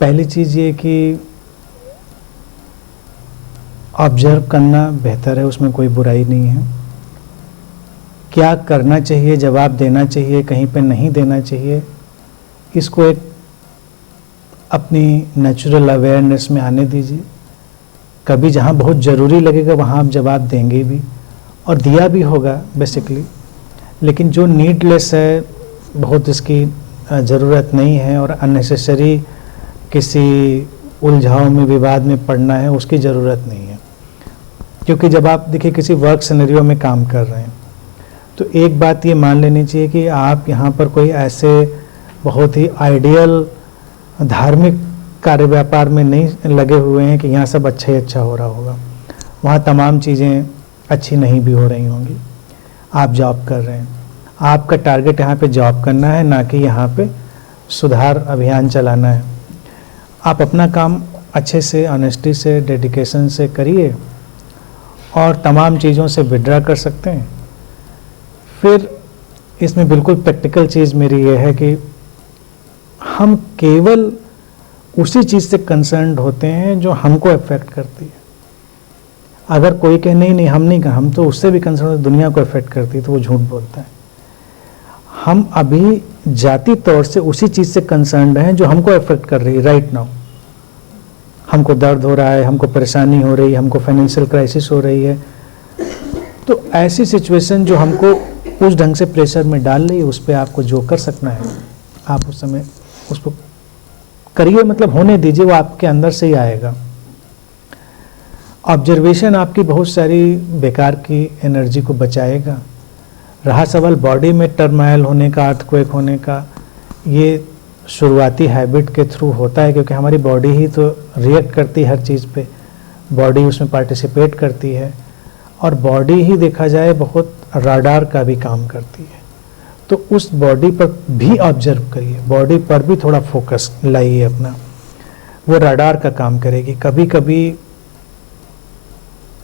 पहली चीज़ ये कि ऑब्जर्व करना बेहतर है, उसमें कोई बुराई नहीं है। क्या करना चाहिए, जवाब देना चाहिए, कहीं पे नहीं देना चाहिए, इसको एक अपनी नेचुरल अवेयरनेस में आने दीजिए। कभी जहाँ बहुत ज़रूरी लगेगा वहाँ आप जवाब देंगे भी और दिया भी होगा बेसिकली, लेकिन जो नीडलेस है, बहुत इसकी ज़रूरत नहीं है और अननेसेसरी किसी उलझाव में, विवाद में पड़ना है, उसकी ज़रूरत नहीं है। क्योंकि जब आप देखिए किसी वर्क सिनेरियो में काम कर रहे हैं तो एक बात ये मान लेनी चाहिए कि आप यहाँ पर कोई ऐसे बहुत ही आइडियल धार्मिक कार्य व्यापार में नहीं लगे हुए हैं कि यहाँ सब अच्छा ही अच्छा हो रहा होगा। वहाँ तमाम चीज़ें अच्छी नहीं भी हो रही होंगी। आप जॉब कर रहे हैं, आपका टारगेट यहाँ पे जॉब करना है, ना कि यहाँ पे सुधार अभियान चलाना है। आप अपना काम अच्छे से, ऑनेस्टी से, डेडिकेशन से करिए और तमाम चीज़ों से विड्रा कर सकते हैं। फिर इसमें बिल्कुल प्रैक्टिकल चीज़ मेरी ये है कि हम केवल उसी चीज़ से कंसर्न्ड होते हैं जो हमको अफेक्ट करती है। अगर कोई कहे नहीं नहीं हम नहीं, हम तो उससे भी कंसर्न, दुनिया को अफेक्ट करती है, तो वो झूठ बोलता है। हम अभी जाती तौर से उसी चीज़ से कंसर्न्ड हैं जो हमको अफेक्ट कर रही है राइट नाउ। हमको दर्द हो रहा है, हमको परेशानी हो रही है, हमको फाइनेंशियल क्राइसिस हो रही है। तो ऐसी सिचुएशन जो हमको उस ढंग से प्रेशर में डाल रही है, उस पर आपको जो कर सकना है आप उस समय उसको करिए, मतलब होने दीजिए, वो आपके अंदर से ही आएगा। ऑब्जर्वेशन आपकी बहुत सारी बेकार की एनर्जी को बचाएगा। रहा सवाल बॉडी में टर्माइल होने का, अर्थक्वेक होने का, ये शुरुआती हैबिट के थ्रू होता है, क्योंकि हमारी बॉडी ही तो रिएक्ट करती है हर चीज़ पे, बॉडी उसमें पार्टिसिपेट करती है और बॉडी ही देखा जाए बहुत राडार का भी काम करती है। तो उस बॉडी पर भी ऑब्जर्व करिए, बॉडी पर भी थोड़ा फोकस लाइए अपना, वो राडार का काम करेगी। कभी कभी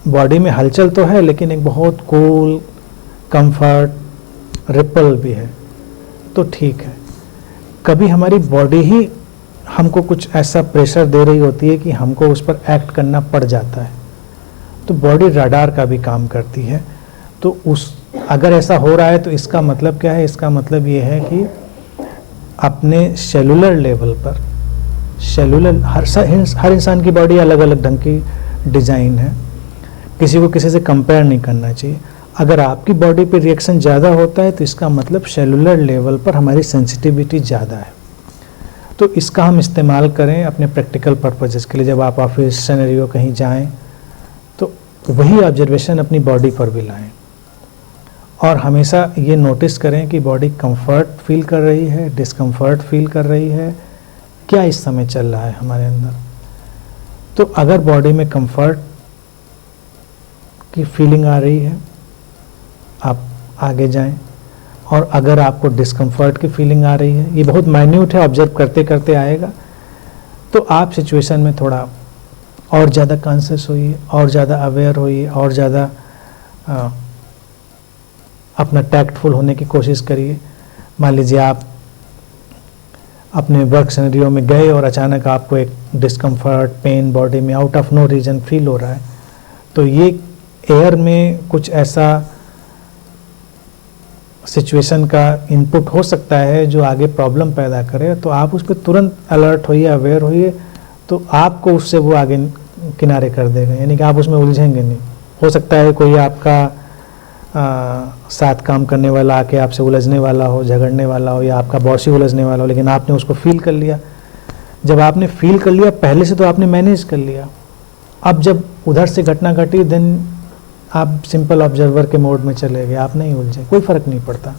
बॉडी में हलचल तो है लेकिन एक बहुत कूल कंफर्ट रिपल भी है, तो ठीक है। कभी हमारी बॉडी ही हमको कुछ ऐसा प्रेशर दे रही होती है कि हमको उस पर एक्ट करना पड़ जाता है, तो बॉडी राडार का भी काम करती है। तो उस अगर ऐसा हो रहा है तो इसका मतलब क्या है? इसका मतलब ये है कि अपने सेलुलर लेवल पर, सेलुलर हर इंसान की बॉडी अलग अलग ढंग की डिज़ाइन है, किसी को किसी से कंपेयर नहीं करना चाहिए। अगर आपकी बॉडी पे रिएक्शन ज़्यादा होता है तो इसका मतलब सेलुलर लेवल पर हमारी सेंसिटिविटी ज़्यादा है। तो इसका हम इस्तेमाल करें अपने प्रैक्टिकल पर्पजेज़ के लिए। जब आप ऑफिस सिनेरियो कहीं जाएं तो वही ऑब्जर्वेशन अपनी बॉडी पर भी लाएं और हमेशा ये नोटिस करें कि बॉडी कंफर्ट फील कर रही है, डिस्कम्फर्ट फील कर रही है, क्या इस समय चल रहा है हमारे अंदर। तो अगर बॉडी में कंफर्ट की फीलिंग आ रही है आप आगे जाएं, और अगर आपको डिस्कम्फर्ट की फीलिंग आ रही है, ये बहुत माइन्यूट है, ऑब्जर्व करते करते आएगा, तो आप सिचुएशन में थोड़ा और ज़्यादा कॉन्शियस होइए, और ज़्यादा अवेयर होइए, और ज़्यादा अपना टैक्टफुल होने की कोशिश करिए। मान लीजिए आप अपने वर्क सिनेरियो में गए और अचानक आपको एक डिस्कम्फर्ट, पेन बॉडी में out of no reason feel हो रहा है, तो ये एयर में कुछ ऐसा सिचुएशन का इनपुट हो सकता है जो आगे प्रॉब्लम पैदा करे। तो आप उस पर तुरंत अलर्ट होइए, अवेयर होइए, तो आपको उससे वो आगे किनारे कर देगा, यानी कि आप उसमें उलझेंगे नहीं। हो सकता है कोई आपका साथ काम करने वाला आके आपसे उलझने वाला हो, झगड़ने वाला हो, या आपका बॉस ही उलझने वाला हो, लेकिन आपने उसको फील कर लिया। जब आपने फील कर लिया, पहले से तो आपने मैनेज कर लिया। अब जब उधर से घटना घटी, देन आप सिंपल ऑब्जर्वर के मोड में चले गए, आप नहीं उलझे, कोई फ़र्क नहीं पड़ता,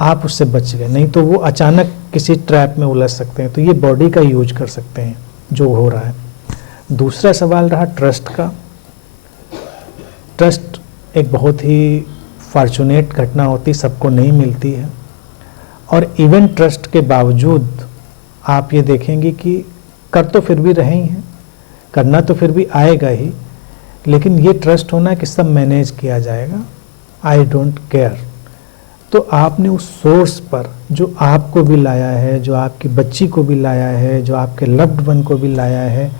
आप उससे बच गए। नहीं तो वो अचानक किसी ट्रैप में उलझ सकते हैं। तो ये बॉडी का यूज कर सकते हैं जो हो रहा है। दूसरा सवाल रहा ट्रस्ट का। ट्रस्ट एक बहुत ही फॉर्चुनेट घटना होती, सबको नहीं मिलती है, और इवन ट्रस्ट के बावजूद आप ये देखेंगे कि कर तो फिर भी रहे ही हैं, करना तो फिर भी आएगा ही, लेकिन ये ट्रस्ट होना कि सब मैनेज किया जाएगा, आई डोंट केयर। तो आपने उस सोर्स पर जो आपको भी लाया है, जो आपकी बच्ची को भी लाया है, जो आपके लव्ड वन को भी लाया है,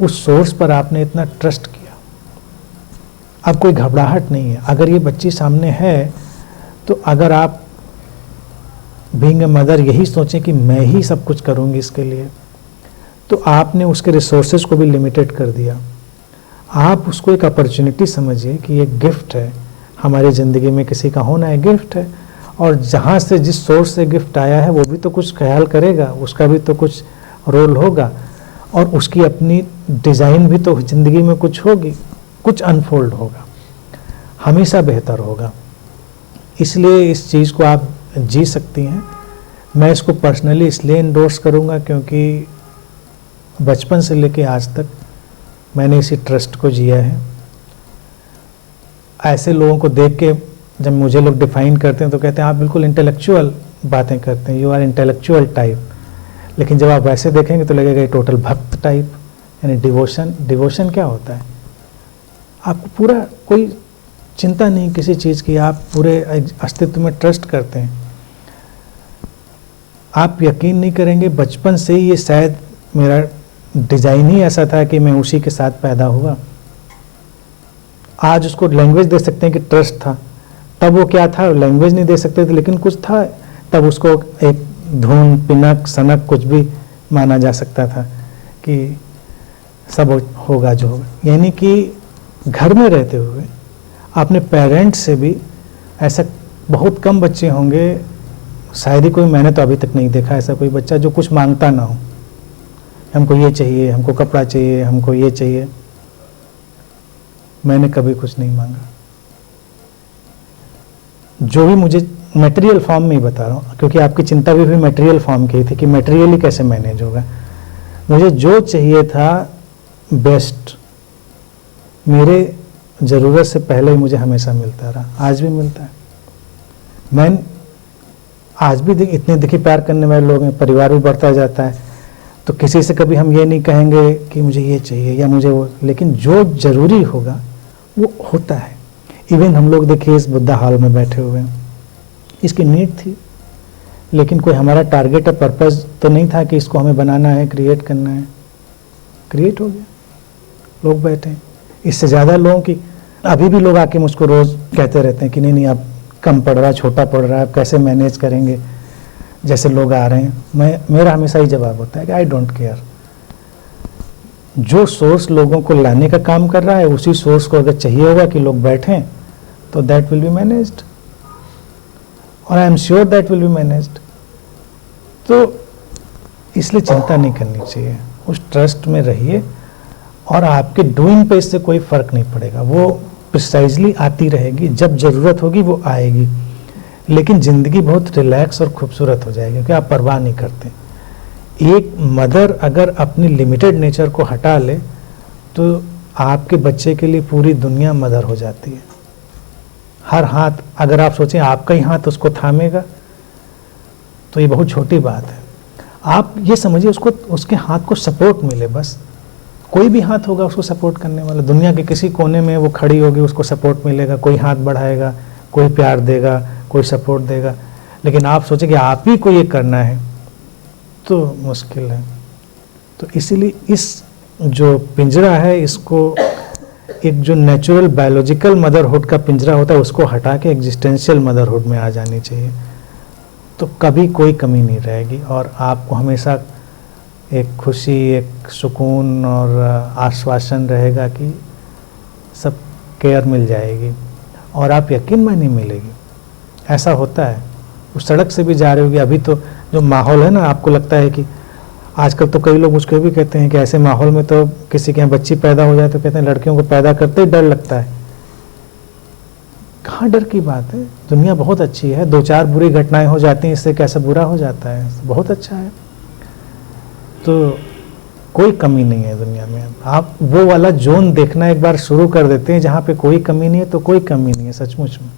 उस सोर्स पर आपने इतना ट्रस्ट किया। अब कोई घबराहट नहीं है। अगर ये बच्ची सामने है तो अगर आप बीइंग ए मदर यही सोचें कि मैं ही सब कुछ करूँगी इसके लिए, तो आपने उसके रिसोर्सेज को भी लिमिटेड कर दिया। आप उसको एक अपॉर्चुनिटी समझिए कि ये गिफ्ट है, हमारी ज़िंदगी में किसी का होना है गिफ्ट है, और जहाँ से जिस सोर्स से गिफ्ट आया है वो भी तो कुछ ख्याल करेगा, उसका भी तो कुछ रोल होगा, और उसकी अपनी डिज़ाइन भी तो ज़िंदगी में कुछ होगी, कुछ अनफोल्ड होगा, हमेशा बेहतर होगा। इसलिए इस चीज़ को आप जी सकती हैं। मैं इसको पर्सनली इसलिए इंडोर्स करूँगा क्योंकि बचपन से लेके आज तक मैंने इसी ट्रस्ट को जिया है। ऐसे लोगों को देख के जब मुझे लोग डिफाइन करते हैं तो कहते हैं आप बिल्कुल इंटेलेक्चुअल बातें करते हैं, यू आर इंटेलेक्चुअल टाइप। लेकिन जब आप वैसे देखेंगे तो लगेगा ये टोटल भक्त टाइप, यानी डिवोशन। डिवोशन क्या होता है? आपको पूरा कोई चिंता नहीं किसी चीज़ की, आप पूरे अस्तित्व में ट्रस्ट करते हैं। आप यकीन नहीं करेंगे, बचपन से ही ये शायद मेरा डिज़ाइन ही ऐसा था कि मैं उसी के साथ पैदा हुआ। आज उसको लैंग्वेज दे सकते हैं कि ट्रस्ट था, तब वो क्या था लैंग्वेज नहीं दे सकते थे, लेकिन कुछ था। तब उसको एक धुन पिनक सनक कुछ भी माना जा सकता था कि सब होगा जो होगा। यानी कि घर में रहते हुए अपने पेरेंट्स से भी, ऐसा बहुत कम बच्चे होंगे, शायद ही कोई, मैंने तो अभी तक नहीं देखा ऐसा कोई बच्चा जो कुछ मांगता ना हो, हमको ये चाहिए, हमको कपड़ा चाहिए, हमको ये चाहिए। मैंने कभी कुछ नहीं मांगा। जो भी मुझे मटेरियल फॉर्म में ही बता रहा हूँ, क्योंकि आपकी चिंता भी मटेरियल फॉर्म की थी कि मटेरियली कैसे मैनेज होगा। मुझे जो चाहिए था बेस्ट, मेरे ज़रूरत से पहले ही मुझे हमेशा मिलता रहा, आज भी मिलता है। मैं आज भी इतने देखिए प्यार करने वाले लोग हैं, परिवार भी बढ़ता जाता है, तो किसी से कभी हम ये नहीं कहेंगे कि मुझे ये चाहिए या मुझे वो, लेकिन जो ज़रूरी होगा वो होता है। इवन हम लोग देखिए इस बुद्धा हॉल में बैठे हुए हैं, इसकी नीड थी, लेकिन कोई हमारा टारगेट और पर्पज़ तो नहीं था कि इसको हमें बनाना है, क्रिएट करना है। क्रिएट हो गया, लोग बैठे। इससे ज़्यादा लोगों की अभी भी लोग आके मुझको रोज़ कहते रहते हैं कि नहीं आप कम पड़ रहा है, छोटा पड़ रहा है, आप कैसे मैनेज करेंगे, जैसे लोग आ रहे हैं। मेरा हमेशा ही जवाब होता है कि आई डोंट केयर। जो सोर्स लोगों को लाने का काम कर रहा है, उसी सोर्स को अगर चाहिए होगा कि लोग बैठें तो दैट विल बी मैनेज्ड, और I am sure that will be managed. तो इसलिए चिंता नहीं करनी चाहिए, उस ट्रस्ट में रहिए, और आपके डूइंग पे इससे कोई फ़र्क नहीं पड़ेगा। वो प्रिसाइजली आती रहेगी, जब ज़रूरत होगी वो आएगी, लेकिन ज़िंदगी बहुत रिलैक्स और खूबसूरत हो जाएगी क्योंकि आप परवाह नहीं करते। एक मदर अगर अपनी लिमिटेड नेचर को हटा ले तो आपके बच्चे के लिए पूरी दुनिया मदर हो जाती है। हर हाथ, अगर आप सोचें आपका ही हाथ उसको थामेगा तो ये बहुत छोटी बात है। आप ये समझिए उसको, उसके हाथ को सपोर्ट मिले बस। कोई भी हाथ होगा उसको सपोर्ट करने वाला, दुनिया के किसी कोने में वो खड़ी होगी, उसको सपोर्ट मिलेगा, कोई हाथ बढ़ाएगा, कोई प्यार देगा, कोई सपोर्ट देगा। लेकिन आप सोचें कि आप ही को ये करना है तो मुश्किल है। तो इसीलिए इस जो पिंजरा है, इसको एक जो नेचुरल बायोलॉजिकल मदरहुड का पिंजरा होता है उसको हटा के एग्जिस्टेंशियल मदरहुड में आ जानी चाहिए, तो कभी कोई कमी नहीं रहेगी, और आपको हमेशा एक खुशी, एक सुकून और आश्वासन रहेगा कि सब केयर मिल जाएगी, और आप यकीन में नहीं मिलेगी। ऐसा होता है, उस सड़क से भी जा रहे होगी, अभी तो जो माहौल है ना, आपको लगता है कि आजकल तो कई लोग उसको भी कहते हैं कि ऐसे माहौल में तो किसी के यहाँ बच्ची पैदा हो जाए तो कहते हैं लड़कियों को पैदा करते ही डर लगता है। कहाँ डर की बात है, दुनिया बहुत अच्छी है, 2-4 बुरी घटनाएं हो जाती हैं, इससे कैसा बुरा हो जाता है, बहुत अच्छा है। तो कोई कमी नहीं है दुनिया में। आप वो वाला जोन देखना एक बार शुरू कर देते हैं जहाँ पे कोई कमी नहीं है, तो कोई कमी नहीं है सचमुच में।